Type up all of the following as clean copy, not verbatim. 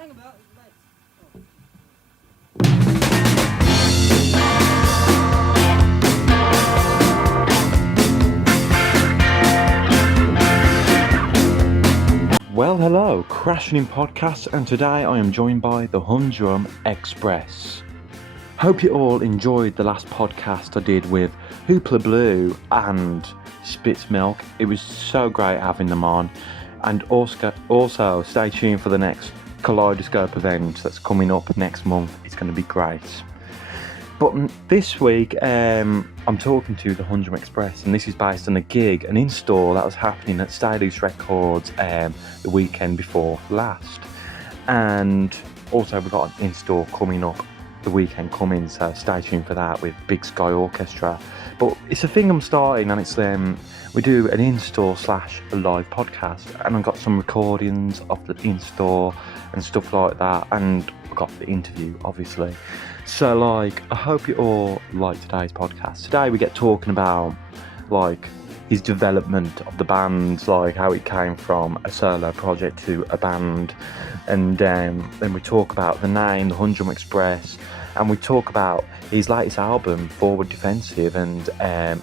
Hang about, it's late. Well, hello, Crashing in Podcast, and today I am joined by the Humdrum Express. Hope you all enjoyed the last podcast I did with Hoopla Blue and Spitz Milk. It was so great having them on, and also stay tuned for the next Kaleidoscope event that's coming up next month. It's going to be great. But this week, I'm talking to the Humdrum Express, and this is based on a gig, an install that was happening at Stylus Records the weekend before last. And also we've got an install coming up the weekend coming, so stay tuned for that with Big Sky Orchestra. But it's a thing I'm starting, and it's we do an install / a live podcast, and I've got some recordings of the install and stuff like that, and I've got the interview obviously. So I hope you all like today's podcast. Today we get talking about his development of the band, how it came from a solo project to a band, and then we talk about the name, the Humdrum Express, and we talk about his latest album, Forward Defensive, and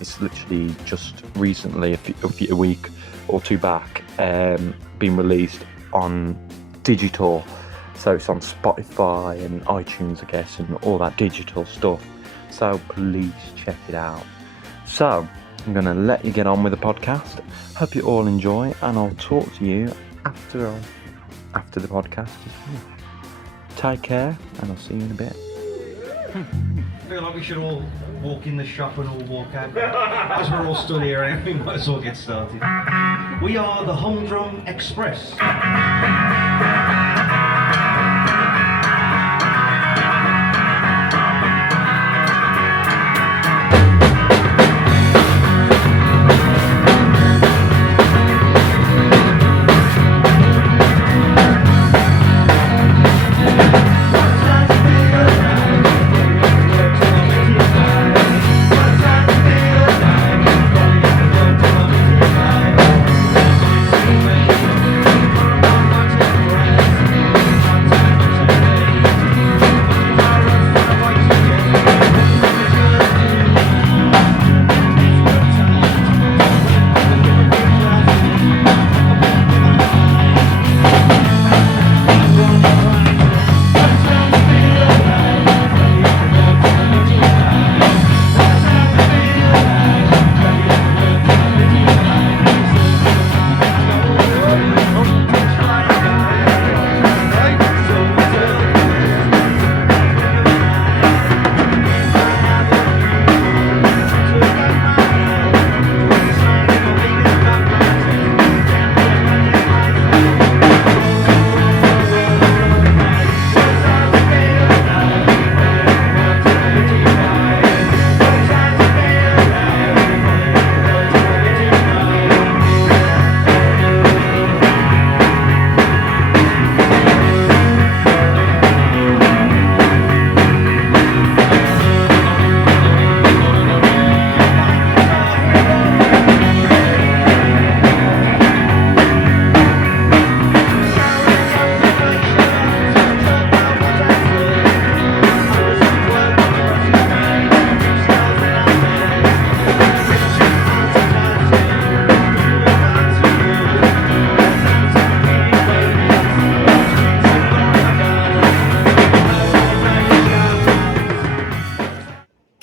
it's literally just recently, a week or two back, been released on digital. So it's on Spotify and iTunes, I guess, and all that digital stuff. So please check it out. So I'm going to let you get on with the podcast. Hope you all enjoy, and I'll talk to you after the podcast is finished. Take care, and I'll see you in a bit. I feel like we should all walk in the shop and all walk out. As we're all stood here, anyway, we might as well get started. We are the Humdrum Express.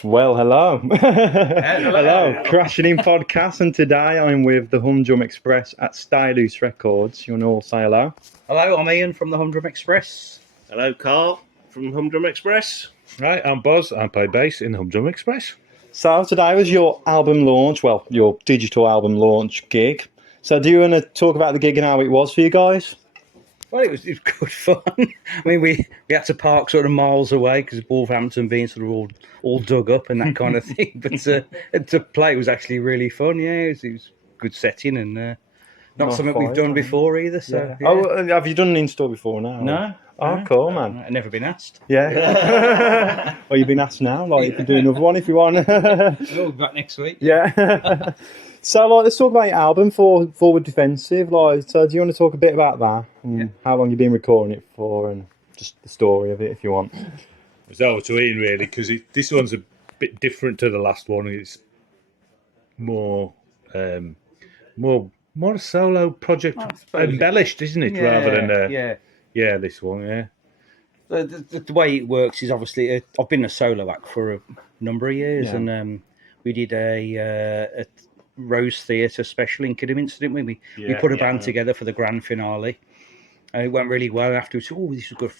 Well, hello. Hello, Crashing in Podcast, and today I'm with the Humdrum Express at Stylus Records. You want to all say hello? Hello, I'm Ian from the Humdrum Express. Hello, Carl from Humdrum Express. Right, I'm Buzz. I play bass in Humdrum Express. So today was your album launch, well, your digital album launch gig. So do you want to talk about the gig and how it was for you guys? Well, it was good fun. I mean, we had to park sort of miles away because of Wolverhampton being sort of all dug up and that kind of thing. But to play was actually really fun. Yeah, it was a good setting and not something we've done before either. So yeah. Oh, have you done an install before now? No. Oh, cool, man. I've never been asked. Yeah. Well, you've been asked now. You can do another one if you want. We'll be back next week. Yeah. So, like, let's talk about your album, Forward Defensive. Like, so do you want to talk a bit about that and how long you've been recording it for, and just the story of it, if you want? It's over to Ian really, because this one's a bit different to the last one. It's more, more a solo project, embellished, isn't it? Rather than this one, The way it works is obviously I've been a solo act for a number of years, Yeah. and we did a Rose Theatre special in Kidderminster, didn't we? We put a band together for the grand finale. It went really well. Afterwards, this was good,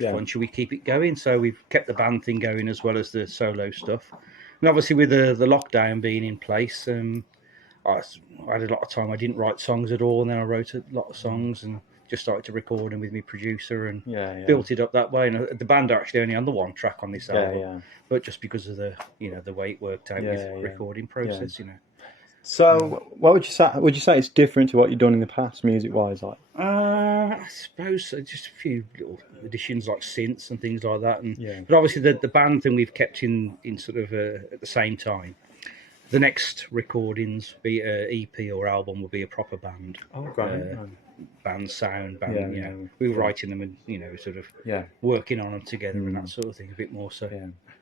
fun. Should we keep it going? So we've kept the band thing going as well as the solo stuff. And obviously, with the lockdown being in place, I had a lot of time. I didn't write songs at all, and then I wrote a lot of songs and just started to record them with my producer and built it up that way. And the band are actually only on the one track on this album, but just because of the the way it worked out with recording process, So, what would you say? Would you say it's different to what you've done in the past, music-wise? Like, I suppose just a few little additions like synths and things like that, but obviously the band thing we've kept in sort of at the same time. The next recordings, be it EP or album, will be a proper band. Band sound, band. We were writing them and sort of working on them together and that sort of thing a bit more. So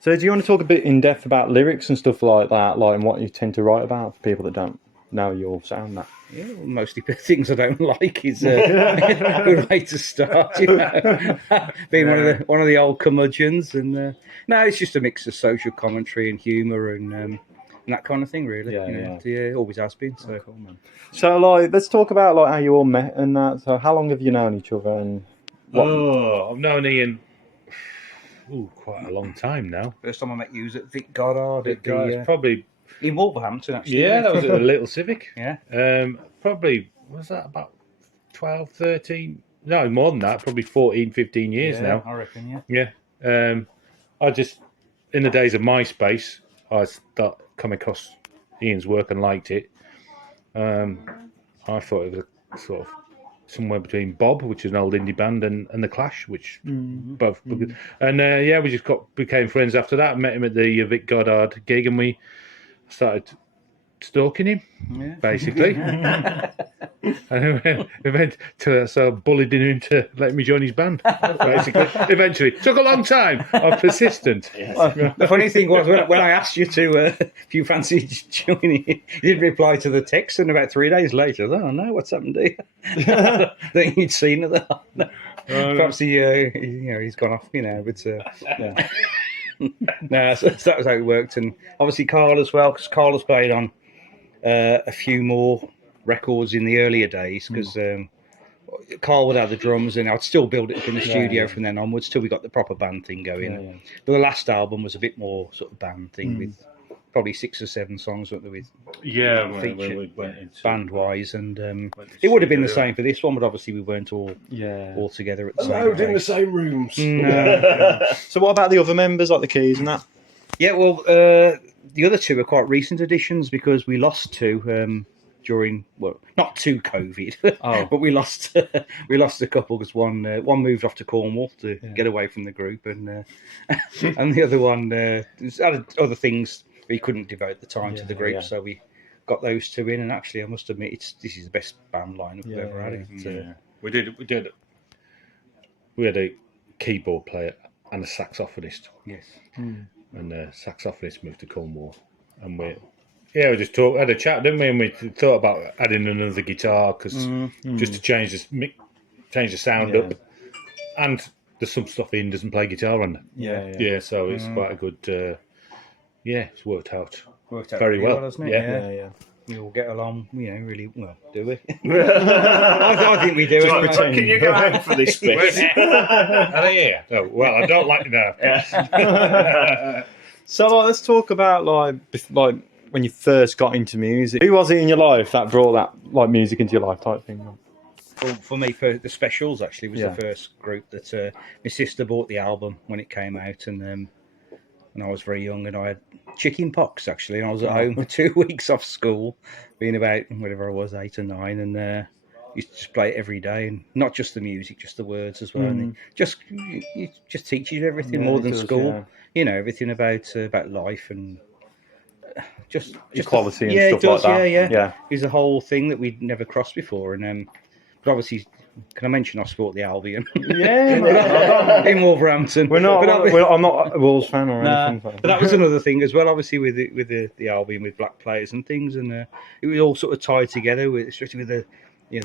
So, do you want to talk a bit in depth about lyrics and stuff like that, like, and what you tend to write about for people that don't know your sound? That mostly things I don't like is a good way to start. Being one of the old curmudgeons, and no, it's just a mix of social commentary and humour and that kind of thing, really. It always has been. So cool, man. So, like, let's talk about like how you all met and that. So, how long have you known each other? And I've known Ian quite a long time now. First time I met you was at Vic Goddard. Probably in Wolverhampton, actually. Yeah, that was at a little Civic. Yeah. Probably, was that about 12, 13? No, more than that. Probably 14, 15 years now. I reckon, Yeah. I just, in the days of MySpace, I come across Ian's work and liked it. I thought it was a sort of somewhere between Bob, which is an old indie band, and The Clash, which both were good. And we just became friends after that. Met him at the Vic Goddard gig, and we started stalking him, basically. And we went to bullied him into letting me join his band, basically. Eventually, took a long time. I'm persistent. The funny thing was when I asked you to, if you fancied joining, you didn't reply to the text, and about 3 days later, I don't know what's happened to you. Then you'd seen it. Perhaps he's gone off, but no, so that was how it worked. And obviously Carl as well, because Carl has played on a few more records in the earlier days, because Carl would have the drums and I'd still build it up in the studio from then onwards till we got the proper band thing going. But the last album was a bit more sort of band thing with probably 6 or 7 songs with featured band wise, and it would have been the same for this one, but obviously we weren't all together at the same time. In the same rooms. So, what about the other members, like the Keys and that? Yeah, well, the other two are quite recent additions because we lost 2 during, well, not to COVID, but we lost a couple because one moved off to Cornwall to get away from the group, and and the other one had other things. We couldn't devote the time to the group, so we got those 2 in. And actually, I must admit, this is the best band lineup we've ever had. We had a keyboard player and a saxophonist. Yes. And the saxophonist moved to Cornwall, and we just had a chat, didn't we? And we thought about adding another guitar because just to change the sound up. And there's some stuff Ian doesn't play guitar on. So it's quite a good. It's worked out very well, hasn't it? Yeah. We all get along, really well, do we? I think we do. Can you go out for this bit? Oh, well, I don't like that. So, let's talk about like when you first got into music. Who was it in your life that brought that music into your life type thing? For me, for the Specials actually was the first group that my sister bought the album when it came out, and I was very young, and I had chicken pox actually, and I was at home for 2 weeks off school, being about whatever I was, 8 or 9, and used to just play it every day, and not just the music, just the words as well. And it just teaches you everything more than school. Everything about life and just Equality and yeah, stuff it does, like that. Yeah. It's a whole thing that we'd never crossed before, and but obviously, can I mention I support the Albion? Yeah, In Wolverhampton. I'm not a Wolves fan or Nah, anything. but that was another thing as well. Obviously, with the Albion with black players and things, and it was all sort of tied together, especially with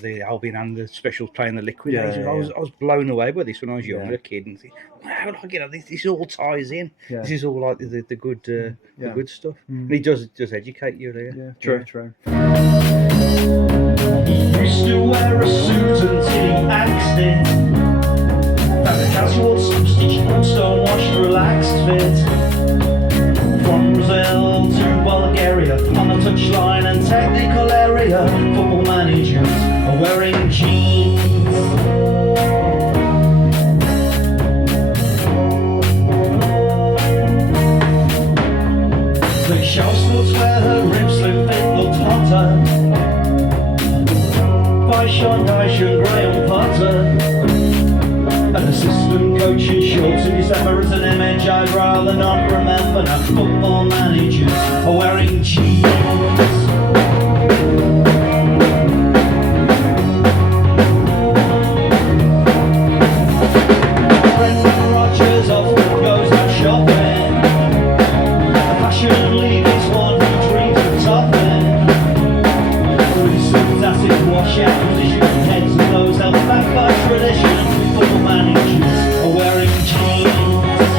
the Albion and the specials playing the Liquidators. Yeah. I was blown away by this when I was younger, Yeah. a kid, and think, wow, this all ties in. Yeah. This is all like the good the good stuff. And he does educate you there. Yeah, true. Used to wear a suit until he axed it. Found a casual stitched stone washed relaxed fit. From Brazil to Bulgaria, on the touchline and technical area, football managers are wearing jeans. The shelf sports where her ribs slim fit looked hotter. By Sean Dyche and Graham Potter. An assistant coach in shorts in December is an image I'd rather not remember. Now football managers are wearing jeans. Brendan Rodgers often goes out shopping. The Fashion League is one who dreams of topping. Recent acid washout position, heads and those held back by tradition. Football managers are wearing jeans.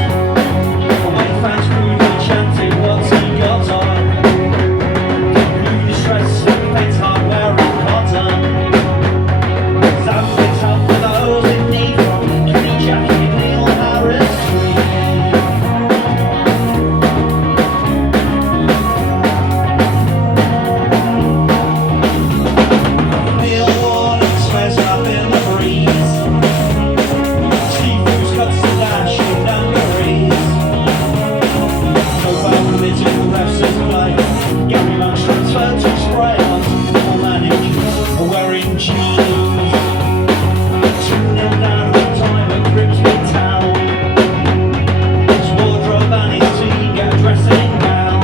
Away fans crudely chanting, what's he got on? Blue distress, feds hard wearing cotton. Outfits help for those in need from Kenny Jackie, Neil Harris Street. Neil Warnock swears up in the breeze. Steve Bruce cuts the dash in dungarees. No foul committed, refs is play. Gary Monk's transferred to spray-ons. Football managers are wearing jeans. 2-0 down at time at Grimsby Town. His wardrobe and his team get a dressing gown.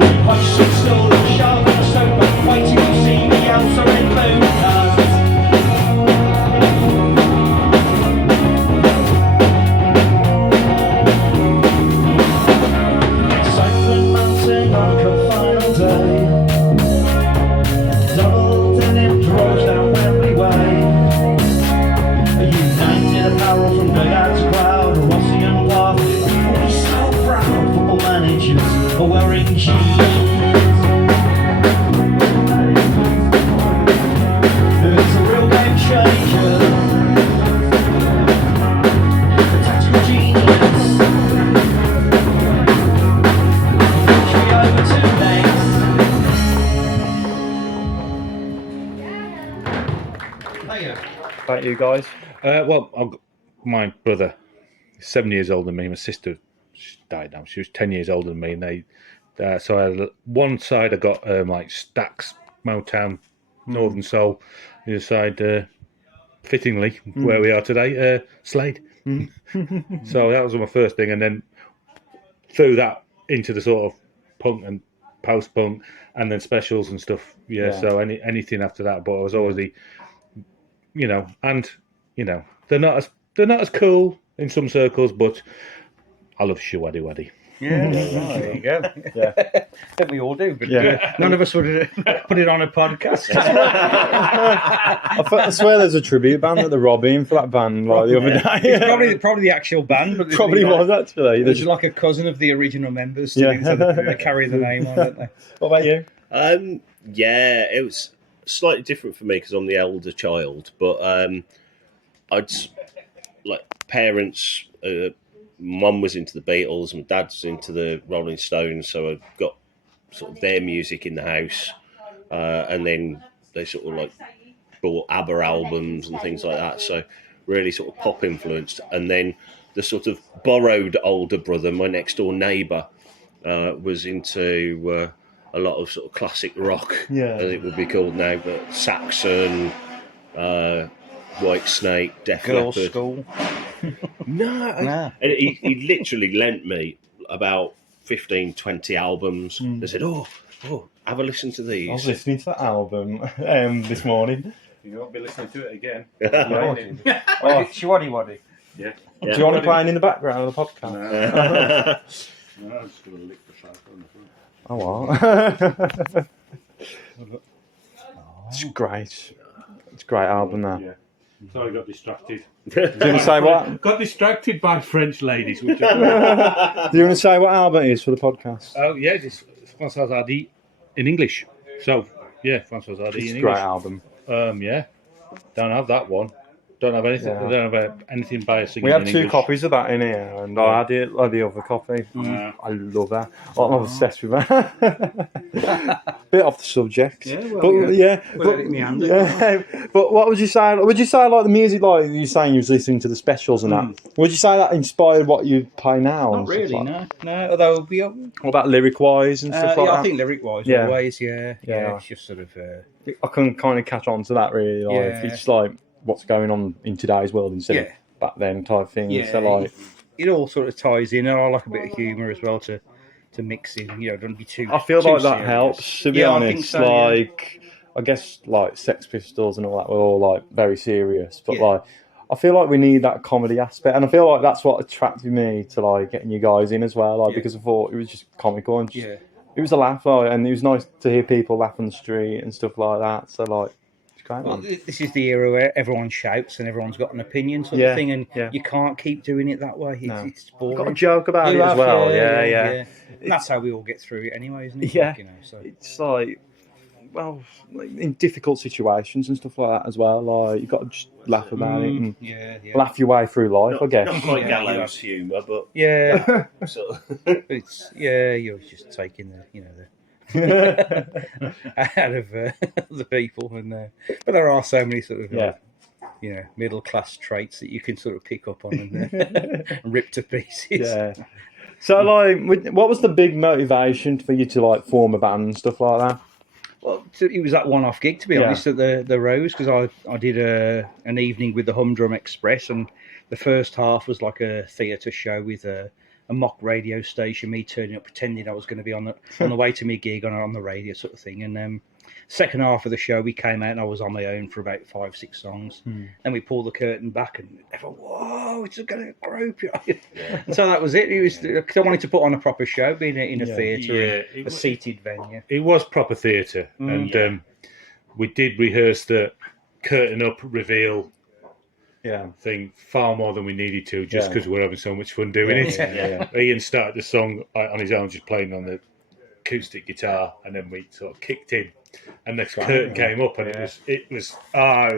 Reposted stolen sharp and stone, but waiting to see the answer in boot hands. Excitement mounting on a final day. Double denim drove down Wembley Way. A united apparel from dugout to crowd, Rossi and Park. Oh, he's so proud. Football managers are wearing jeans. It's a real game changer. The tactical genius. Victory over two legs. Hiya. Thank you guys. Well, my brother is 7 years older than me. My sister died now. She was 10 years older than me. And so I had, one side I got like Stax, Motown, Northern Soul. The other side, fittingly, where we are today, Slade. So that was my first thing. And then threw that into the sort of punk and post-punk and then specials and stuff. Yeah. So anything after that. But I was always the, they're not as cool in some circles, but I love Shawaddy Waddy. Yeah, there you go. Yeah. I think we all do, but Yeah. none of us would put it on a podcast. I swear there's a tribute band that they're robbing for that band like the other day. It's probably the actual band, but Probably was actually. There's like a cousin of the original members. Yeah. So they carry the name on, don't they? What about you? Yeah, it was slightly different for me because I'm the elder child, but I'd like parents. Mum was into the Beatles, my dad was into the Rolling Stones, so I got sort of their music in the house, and then they sort of like bought ABBA albums and things like that. So really sort of pop influenced, and then the sort of borrowed older brother, my next door neighbour, was into a lot of sort of classic rock, as it would be called now, but Saxon, White Snake, Def Girls' Leppard. school. No. And he literally lent me about 15, 20 albums. They said, oh, have a listen to these. I was listening to that album this morning. You won't be listening to it again. Shwaddy waddy. Yeah. Do you want to playing in the background of the podcast? No, I'm just going to lick the cycle on the front. Oh, wow. It's great. It's a great album, that. Yeah. Sorry, I got distracted. Do you want to say what? Got distracted by French ladies. Which Do you want to say what album it is for the podcast? Oh, yeah, it's François Hardy in English. So, yeah, François Hardy It's in a great English. album. Yeah. Don't have that one. Don't have anything. Yeah. I don't have anything by a singing We have in two English. copies of that in here, and I had the other copy. I love that. I'm obsessed with that. Bit off the subject. Yeah, well, but but what would you say? Would you say like the music, like you saying you was listening to the specials and that? Would you say that inspired what you play now? Not and stuff really, like no. Although What about lyric wise and stuff like I that? think lyric-wise, Yeah. always, yeah. Yeah. It's just sort of... I can kind of catch on to that really. Like Yeah. it's like what's going on in today's world instead of back then type thing. Yeah, So like it all sort of ties in, and I like a bit of humour as well to mix in. You know, don't be too. I feel too like that serious. helps, to be Yeah, I honest. think so, yeah. Like, I guess, like, Sex Pistols and all that were all, like, very serious. But, Yeah. like, I feel like we need that comedy aspect. And I feel like that's what attracted me to, like, getting you guys in as well. Like, Yeah. because I thought it was just comical and just, Yeah. it was a laugh. Like, and it was nice to hear people laugh on the street and stuff like that. So, like, it's great, Well, man. this is the era where everyone shouts and everyone's got an opinion, sort Yeah, of thing, and yeah. you can't keep doing it that way. It's, No. it's boring. Got a joke about You it as have, well. Yeah. And that's how we all get through it, anyway, isn't it? Yeah. Like, you know, so. It's like, well, like, in difficult situations and stuff like that as well. Like, you've got to just laugh about it and Yeah. laugh your way through life, I guess. Not quite Yeah, gallows humour, but Yeah. sort of. It's you're just taking the out of the people, and but there are so many sort of middle class traits that you can sort of pick up on and rip to pieces. Yeah. So, like, what was the big motivation for you to like form a band and stuff like that? Well, it was that one-off gig, to be honest, at the Rose, because I did an evening with the Humdrum Express, and the first half was like a theatre show with a mock radio station, me turning up pretending I was going to be on the way to my gig on the radio sort of thing. And second half of the show, we came out and I was on my own for about 5-6 songs. Then we pulled the curtain back and everyone, whoa, it's going to group. And so that was it. It was because I wanted to put on a proper show, being in a theatre, a seated venue. It was proper theatre, and we did rehearse the curtain up reveal thing far more than we needed to, just because we were having so much fun doing it. Ian started the song on his own, just playing on the acoustic guitar, and then we sort of kicked in, and the curtain came up, and it was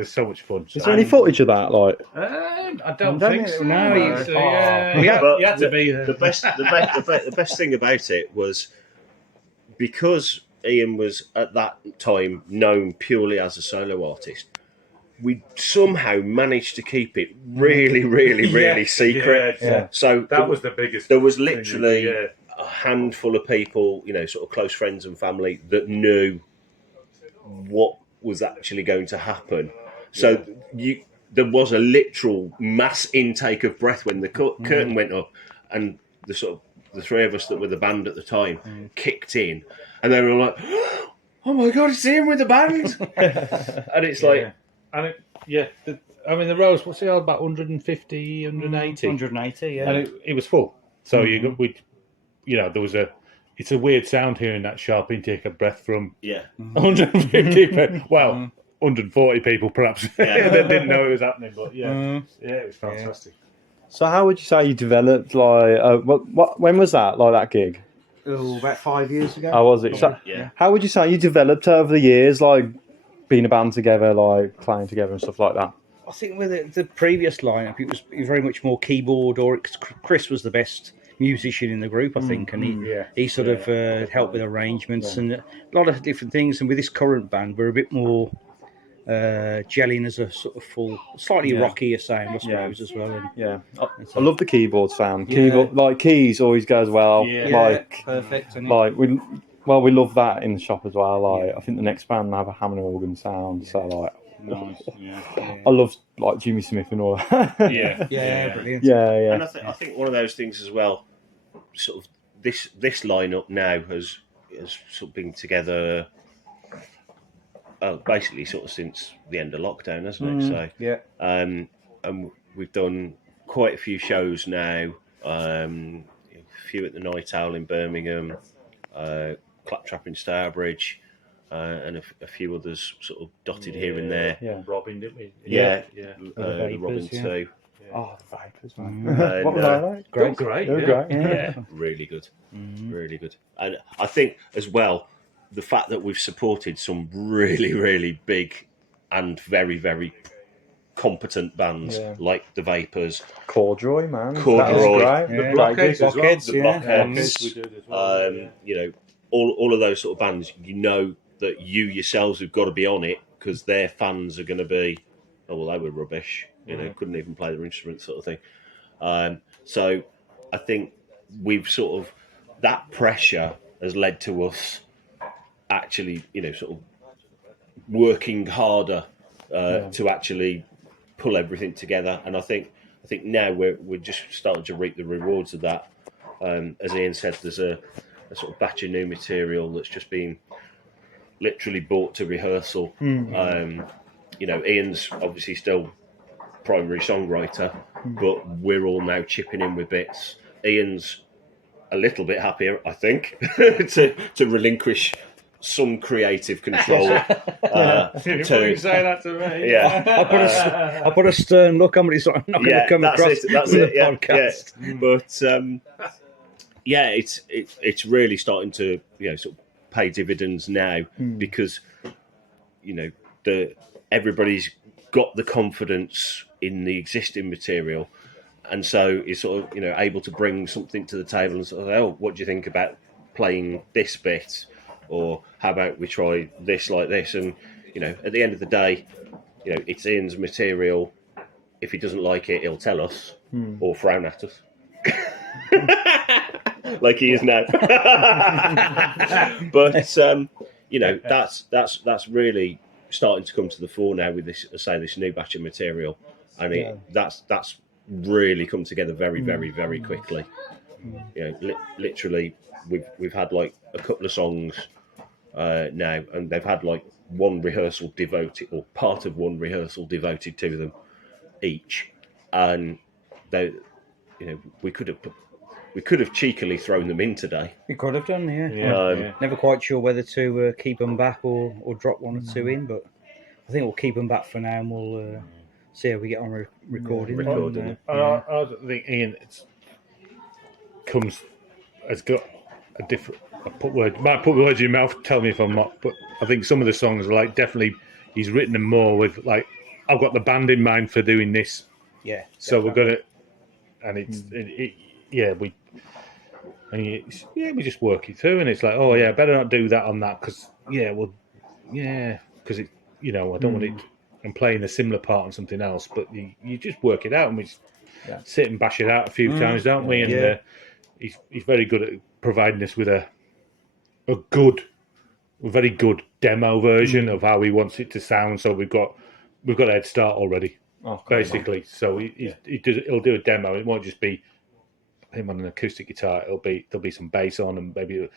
so much fun. Is there any footage of that? Like, I don't think so. No, you had to be the best thing about it was because Ian was at that time known purely as a solo artist. We somehow managed to keep it really secret. So that was the biggest. There was literally a handful of people, sort of close friends and family that knew what was actually going to happen. So there was a literal mass intake of breath when the curtain went up, and the three of us that were the band at the time kicked in, and they were like, "Oh my god, it's Ian with the band!" And it's like. And the Rose, what's it all about? 150, 180? 180, yeah. And it was full. So there was it's a weird sound hearing that sharp intake of breath from 150 people. Well, 140 people perhaps that didn't know it was happening, but it was fantastic. so how would you say you developed? Like, when was that? Like that gig? About 5 years ago. How was it? So, how would you say you developed over the years? Like, being a band together, like playing together and stuff like that. I think with the previous lineup, it was very much more keyboard, or Chris was the best musician in the group, I think, and he sort of helped with arrangements and a lot of different things. And with this current band, we're a bit more gelling as a sort of full, slightly rockier sound, I suppose, as well. And, I love the keyboard sound. Keyboard, like keys, always goes well. Like perfect. Like we love that in the shop as well. Like I think the next band have a Hammond organ sound. So like, Nice. I love like Jimmy Smith and all that. Yeah, brilliant. yeah. And I think one of those things as well, sort of this lineup now has sort of been together. Basically, sort of since the end of lockdown, hasn't it? So Yeah. and we've done quite a few shows now. A few at the Night Owl in Birmingham, Claptrap in Stourbridge, and a few others sort of dotted here and there. Yeah. Robin, didn't we? Yeah, yeah. the Robin Vapors, yeah. too. Oh, the Vipers, man. And, What was I like? Great, great. They were Yeah. great. Yeah, really good, really good. And I think as well, the fact that we've supported some really, really big and very, very competent bands Yeah. like the Vapors, Corduroy, man. Corduroy. That was great. Yeah. Blockheads as well. Blockheads, the yeah. Blockheads, We did as well. um, you know, all of those sort of bands. You know that you yourselves have got to be on it because their fans are going to be, oh well, they were rubbish. You know, couldn't even play their instruments, sort of thing. So I think we've sort of that pressure has led to us actually, you know, sort of working harder to actually pull everything together. And I think now we're just starting to reap the rewards of that. As Ian said, there's a sort of batch of new material that's just been literally brought to rehearsal. You know, Ian's obviously still primary songwriter, but we're all now chipping in with bits. Ian's a little bit happier, I think, to relinquish some creative control. You say that to me. Yeah, I put a stern look on, but it's not going to come that's across it. That's in it. the Yeah, podcast. yeah. But yeah, it's really starting to, you know, sort of pay dividends now because, you know, everybody's got the confidence in the existing material, and so is sort of, you know, able to bring something to the table and sort of, oh, what do you think about playing this bit, or how about we try this like this? And you know, at the end of the day, you know, it's Ian's material. If he doesn't like it, he'll tell us or frown at us. Like he is now. But you know, that's really starting to come to the fore now with this new batch of material, and that's really come together very, very, very quickly. You know, literally, we've had like a couple of songs now, and they've had like one rehearsal devoted, or part of one rehearsal devoted to them each, and they, you know, we could have cheekily thrown them in today. We could have done, yeah. Never quite sure whether to keep them back or drop one or two in, but I think we'll keep them back for now, and we'll see how we get on recording. I think Ian has got a different. Might put words in your mouth. Tell me if I'm not. But I think some of the songs are like definitely he's written them more with like, I've got the band in mind for doing this. Yeah. So we're gonna, and we just work it through, and it's like, oh yeah, better not do that on that because because it, you know, I don't want it. I'm playing a similar part on something else, but you just work it out, and we just sit and bash it out a few times, don't we? And he's very good at providing us with a very good demo version of how he wants it to sound. So we've got a head start already, basically. So he'll do a demo. It won't just be him on an acoustic guitar. There'll be some bass on and maybe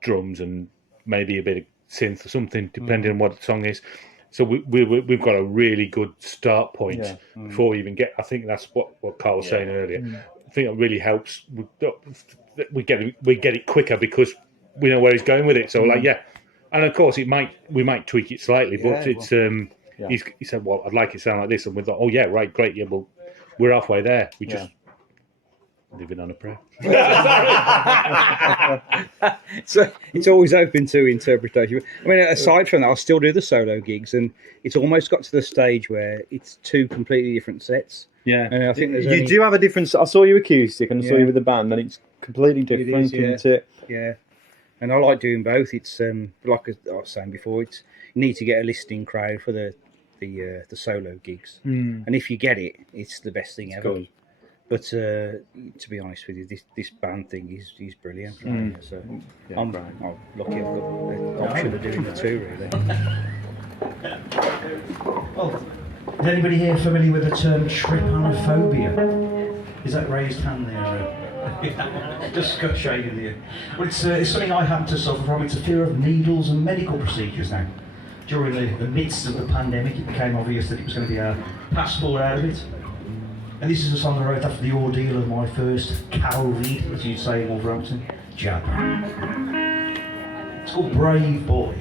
drums and maybe a bit of synth or something, depending on what the song is. So we've got a really good start point before we even get. I think that's what Carl was saying earlier. I think it really helps. We get it quicker because we know where he's going with it. So and of course we might tweak it slightly, but it's he said, well, I'd like it to sound like this, and we thought, oh yeah, right, great, yeah, well, we're halfway there. We just living on a prayer. So it's always open to interpretation. I mean, aside from that, I'll still do the solo gigs, and it's almost got to the stage where it's two completely different sets. Yeah, and I think you do have a difference. I saw you acoustic and I saw you with the band, and it's completely different, isn't it? Yeah, and I like doing both. It's like I was saying before, it's you need to get a listening crowd for the solo gigs, and if you get it, it's the best thing ever. Good. But to be honest with you, this band thing is brilliant. So I'm lucky I've got the option of doing the two, really. Oh, is anybody here familiar with the term Tryphonophobia? Is that raised hand there? Just cut shaded here. Well, it's something I happen to suffer from. It's a fear of needles and medical procedures now. During the midst of the pandemic, it became obvious that it was going to be a passport out of it. And this is a song I wrote after the ordeal of my first COVID, as you'd say in Wolverhampton, jab. It's called Brave Boy.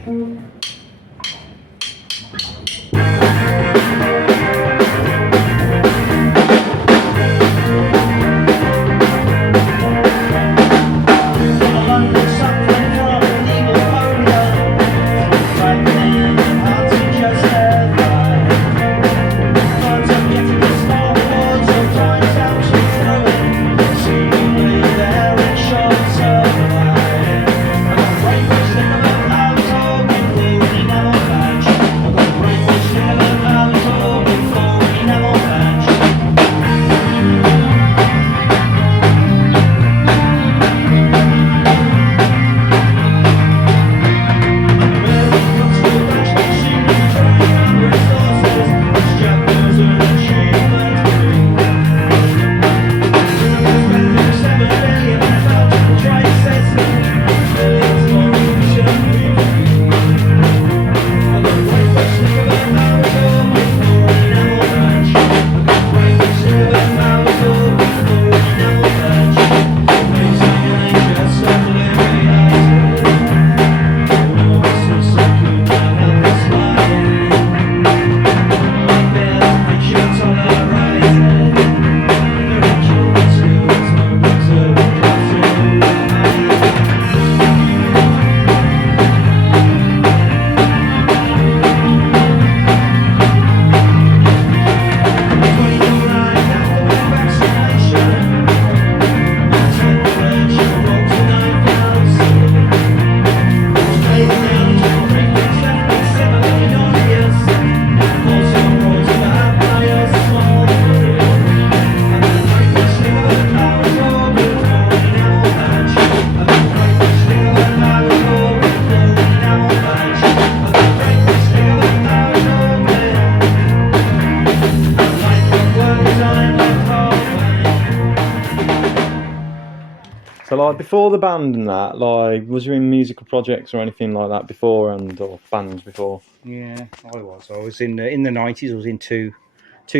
So, like, before the band and that, like, was you in musical projects or anything like that before, or bands before? Yeah, I was. I was in the 90s. I was in two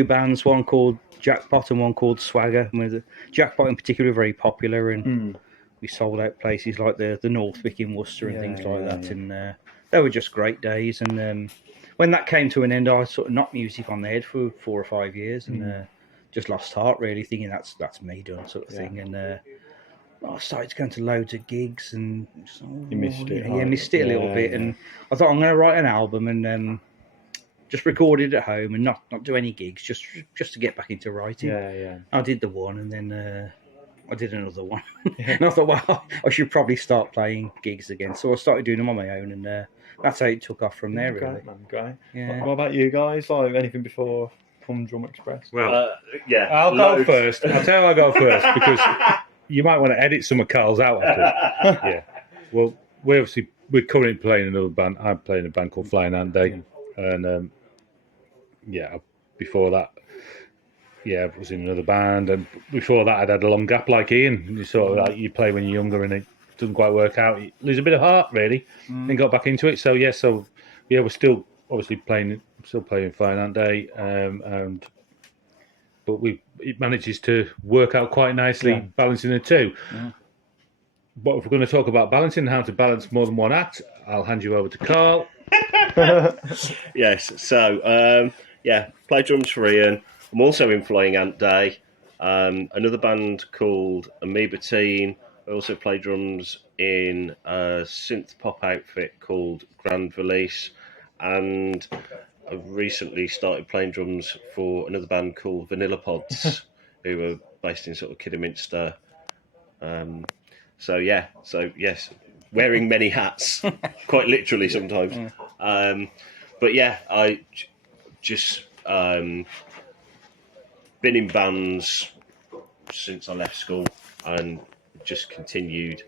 bands. One called Jackpot and one called Swagger. I mean, the Jackpot in particular very popular, and we sold out places like the Northwick in Worcester and things like that. Yeah. And they were just great days. And when that came to an end, I sort of knocked music on the head for 4 or 5 years, and just lost heart really, thinking that's me done sort of thing. And I started going to loads of gigs, and you missed it. Yeah, missed it a little bit. And I thought I'm going to write an album and just record it at home and not do any gigs, just to get back into writing. Yeah. I did the one, and then I did another one, and I thought, well, I should probably start playing gigs again. So I started doing them on my own, and that's how it took off from there. Really. Great. Yeah. What about you guys? Like anything before Humdrum Express? Well, yeah, I'll go first. I'll tell you I'll go first because you might want to edit some of Carl's out. Yeah. Well, we're currently playing another band. I'm playing a band called Flying Ant Day, and before that, I was in another band, and before that, I'd had a long gap like Ian. You sort of like you play when you're younger, and it doesn't quite work out. You lose a bit of heart, really, and got back into it. So we're still obviously playing Flying Ant Day, but it manages to work out quite nicely, balancing the two. Yeah. But if we're going to talk about balancing, how to balance more than one act, I'll hand you over to Carl. Yes, so play drums for Ian. I'm also in Flying Ant Day, another band called Amoeba Teen. I also play drums in a synth pop outfit called Grand Release, and I've recently started playing drums for another band called Vanilla Pods, who are based in sort of Kidderminster. So yes, wearing many hats, quite literally sometimes. But yeah, I just been in bands since I left school and just continued.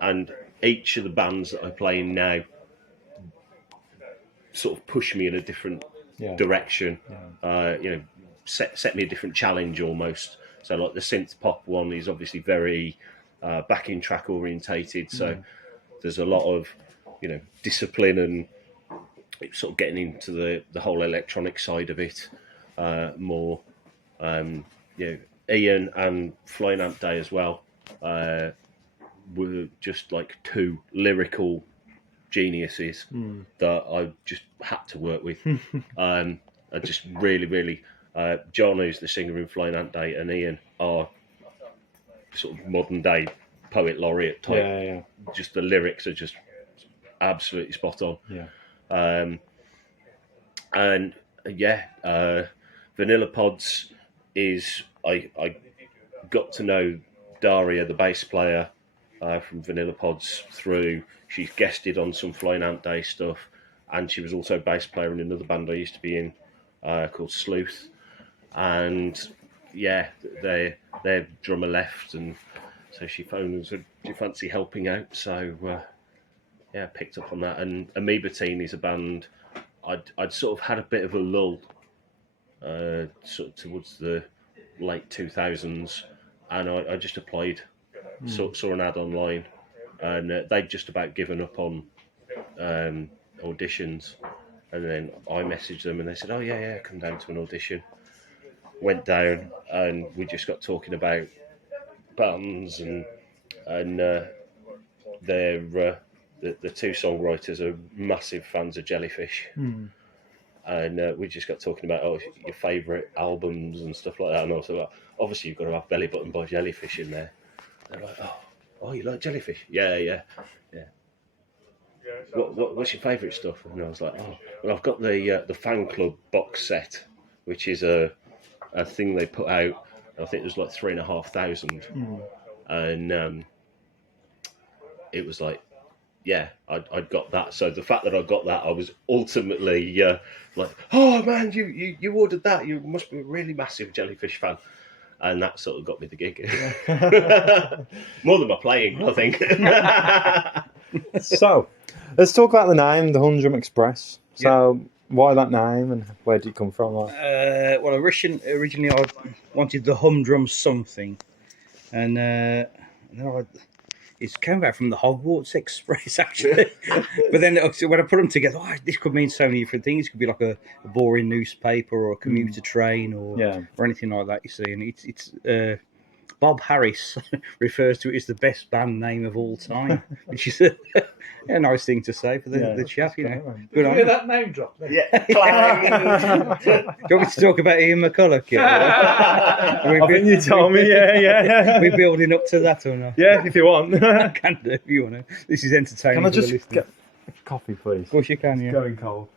And each of the bands that I play in now sort of push me in a different direction. Set me a different challenge almost. So like the synth pop one is obviously very backing track orientated. So there's a lot of, you know, discipline and sort of getting into the whole electronic side of it more. You know, Ian and Flying Ant Day as well were just like two lyrical geniuses that I just had to work with. I just really, John, who's the singer in Flying Ant Day, and Ian are sort of modern day poet laureate type. Yeah. Just the lyrics are just absolutely spot on. Yeah. And Vanilla Pods is I got to know Daria, the bass player, from Vanilla Pods through. She's guested on some Flying Ant Day stuff, and she was also bass player in another band I used to be in called Sleuth. And yeah, their drummer left, and so she phoned and said, "Do you fancy helping out?" So yeah, picked up on that. And Amoeba Teen is a band I'd sort of had a bit of a lull sort of towards the late 2000s, and I just applied, saw an ad online, and they'd just about given up on auditions, and then I messaged them and they said, "Oh yeah, come down to an audition." Went down and we just got talking about bands, and they're the two songwriters are massive fans of Jellyfish. And we just got talking about your favourite albums and stuff like that, and also like, obviously you've got to have Belly Button by Jellyfish in there. They're like, oh, you like Jellyfish? Yeah. What's your favourite stuff? And I was like, well, I've got the fan club box set, which is a thing they put out. I think it was like 3,500, and it was like, yeah, I'd got that. So the fact that I got that, I was ultimately like, oh man, you ordered that. You must be a really massive Jellyfish fan. And that sort of got me the gig. More than my playing, I think. So, let's talk about the name, the Humdrum Express. So, why that name and where did it come from? Well, originally I wanted the Humdrum something, and then it came back from the Hogwarts Express, actually. But then when I put them together, this could mean so many different things. It could be like a boring newspaper or a commuter train or anything like that, you see. And it's Bob Harris refers to it as the best band name of all time, which is a nice thing to say for the chap, you know. Good on Hear that name drop there? Yeah. Do you want me to talk about Ian McCulloch? Yeah? I think you told me, yeah. We're building up to that or not? Yeah, if you want. I can do if you want to. This is entertaining. Can I for the just listeners. get coffee, please? Of course you can, yeah. Going cold.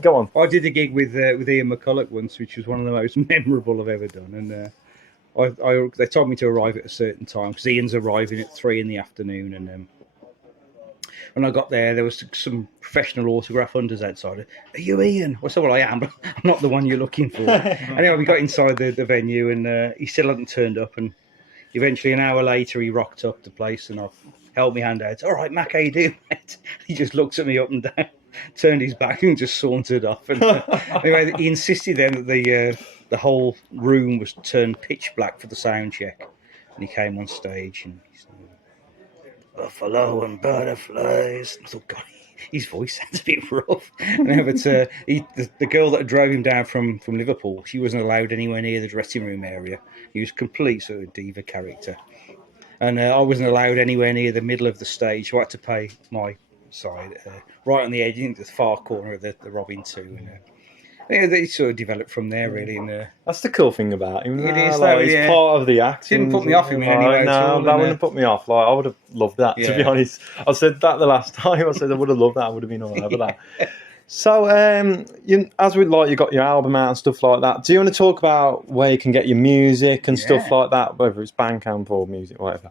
Go on. I did a gig with Ian McCulloch once, which was one of the most memorable I've ever done. And they told me to arrive at a certain time because Ian's arriving at 3 PM, and when I got there was some professional autograph hunters outside. Are you Ian? I said, well, I am, but I'm not the one you're looking for. Anyway, we got inside the venue, and he still hadn't turned up. And eventually, an hour later, he rocked up the place, and I held my hand out. All right, Mac, how you doing, mate? He just looked at me up and down, turned his back, and just sauntered off. And anyway, he insisted then that the whole room was turned pitch black for the sound check. And he came on stage and he said, "Buffalo and butterflies." I thought, God, his voice sounds a bit rough. But the girl that drove him down from Liverpool, she wasn't allowed anywhere near the dressing room area. He was a complete sort of diva character. And I wasn't allowed anywhere near the middle of the stage, so I had to pay my side, right on the edge, into the far corner of the Robin 2. And they sort of developed from there, really. And that's the cool thing about him. It is, like, though, he's yeah. part of the act. Didn't put me off him in any way at all. No, that wouldn't have put me off. Like, I would have loved that, to be honest. I said that the last time. I said I would have loved that. I would have been all over that. So, as with you got your album out and stuff like that. Do you want to talk about where you can get your music and stuff like that, whether it's Bandcamp or music, whatever?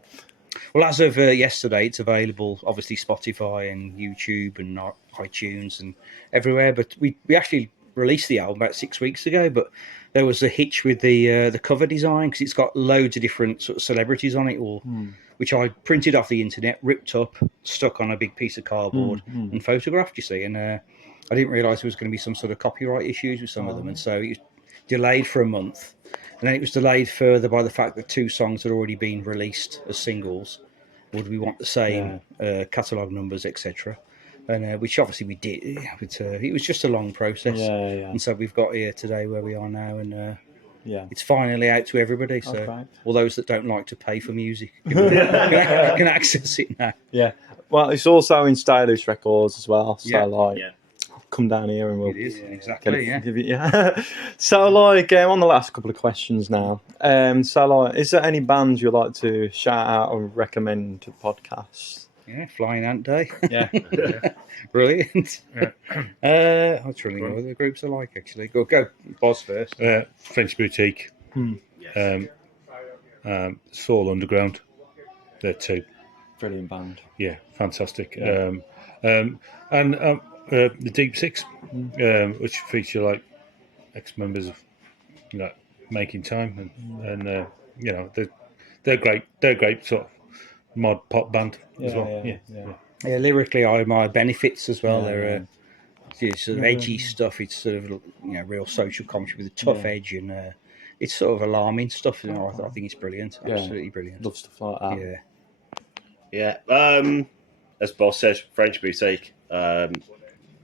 Well, as of yesterday, it's available, obviously, Spotify and YouTube and iTunes and everywhere. But we actually released the album about 6 weeks ago, but there was a hitch with the cover design because it's got loads of different sort of celebrities on it, which I printed off the internet, ripped up, stuck on a big piece of cardboard and photographed, you see. And I didn't realise there was going to be some sort of copyright issues with some of them, and so it was delayed for a month. And then it was delayed further by the fact that 2 songs had already been released as singles. Would we want the same catalogue numbers, etc.? And which obviously we did. But, it was just a long process. And so we've got here today where we are now, and it's finally out to everybody. So all those that don't like to pay for music can access it now. Yeah. Well, it's also in Stylish Records as well. So come down here and we'll. It is exactly. Give it, So on the last couple of questions now. Is there any bands you'd like to shout out or recommend to the podcast? Yeah, Flying Ant Day. Yeah. Brilliant. I was trying to know what the groups are like, actually. Go, Boz first. French Boutique. Soul Underground. They're 2. Brilliant band. Yeah, fantastic. Yeah. The Deep Six, which feature ex-members of Making Time, and they're great. They're a great sort of mod pop band as well. Yeah, lyrically, I admire Benefits as well. They're sort of edgy stuff. It's sort of real social commentary with a tough edge, and it's sort of alarming stuff. I think it's brilliant. Absolutely brilliant. Love stuff like that. Yeah. As Boss says, French Boutique,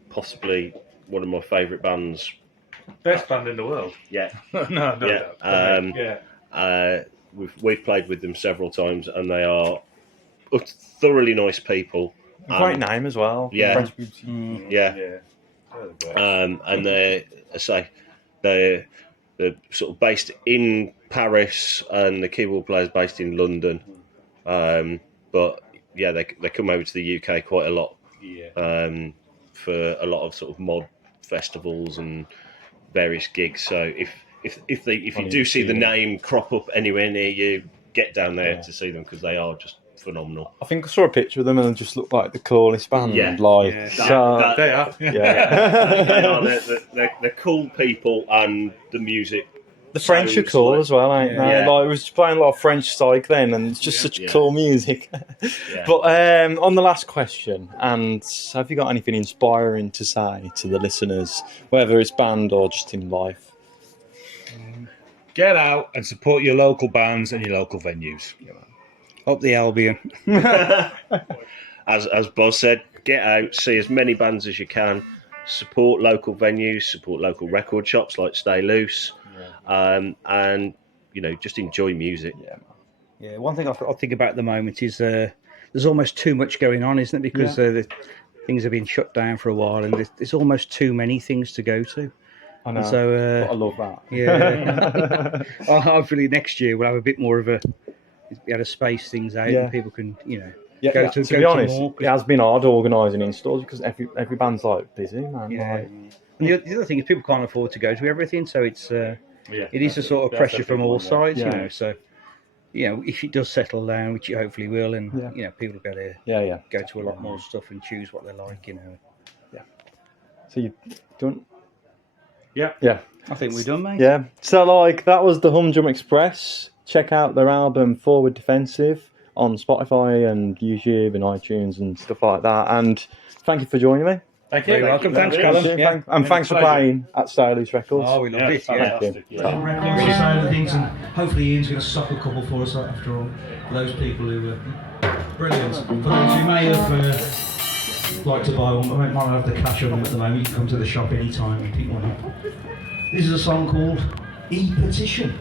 possibly one of my favourite bands. Best band in the world. Yeah. No doubt. We've played with them several times, and they are thoroughly nice people. Great name as well. Yeah. French Boutique. And they're sort of based in Paris, and the keyboard player's based in London. But they come over to the UK quite a lot. For a lot of sort of mod festivals and various gigs. So if you do see the name crop up anywhere near you, get down there to see them, because they are just phenomenal. I think I saw a picture of them and they just looked like the coolest band. Yeah. They are. They are. They're cool people, and the music. The French are cool as well, ain't they? It was playing a lot of French psych then, and it's just such cool music. But on the last question, and have you got anything inspiring to say to the listeners, whether it's band or just in life? Get out and support your local bands and your local venues. Up the Albion. As Boz said, get out, see as many bands as you can, support local venues, support local record shops like Stay Loose. And just enjoy music. Yeah. One thing I think about at the moment is there's almost too much going on, isn't it? Because the things have been shut down for a while, and there's almost too many things to go to. I know. And so but I love that. Yeah. Hopefully next year we'll have a bit more of be able to space things out, and people can go to. To be honest, it has been hard organising installs because every band's busy, man. And the other thing is people can't afford to go to everything, so it's. It is a sort of pressure from all sides, So, if it does settle down, which it hopefully will, and people will be able to go to a lot more stuff and choose what they like, Yeah. So you done? Yeah. I think we're done, mate. Yeah. So that was the Humdrum Express. Check out their album Forward Defensive on Spotify and YouTube and iTunes and stuff like that. And thank you for joining me. Thank you. Very welcome. Thanks, Callum. And thanks for playing at Stylish Records. Oh, we love it. Thank you. Some records and side of things, and hopefully Ian's going to stock a couple for us after all. For those people who were brilliant. For those who may have liked to buy one, but might not have the cash on them at the moment, you can come to the shop anytime and pick one up. This is a song called E-Petition.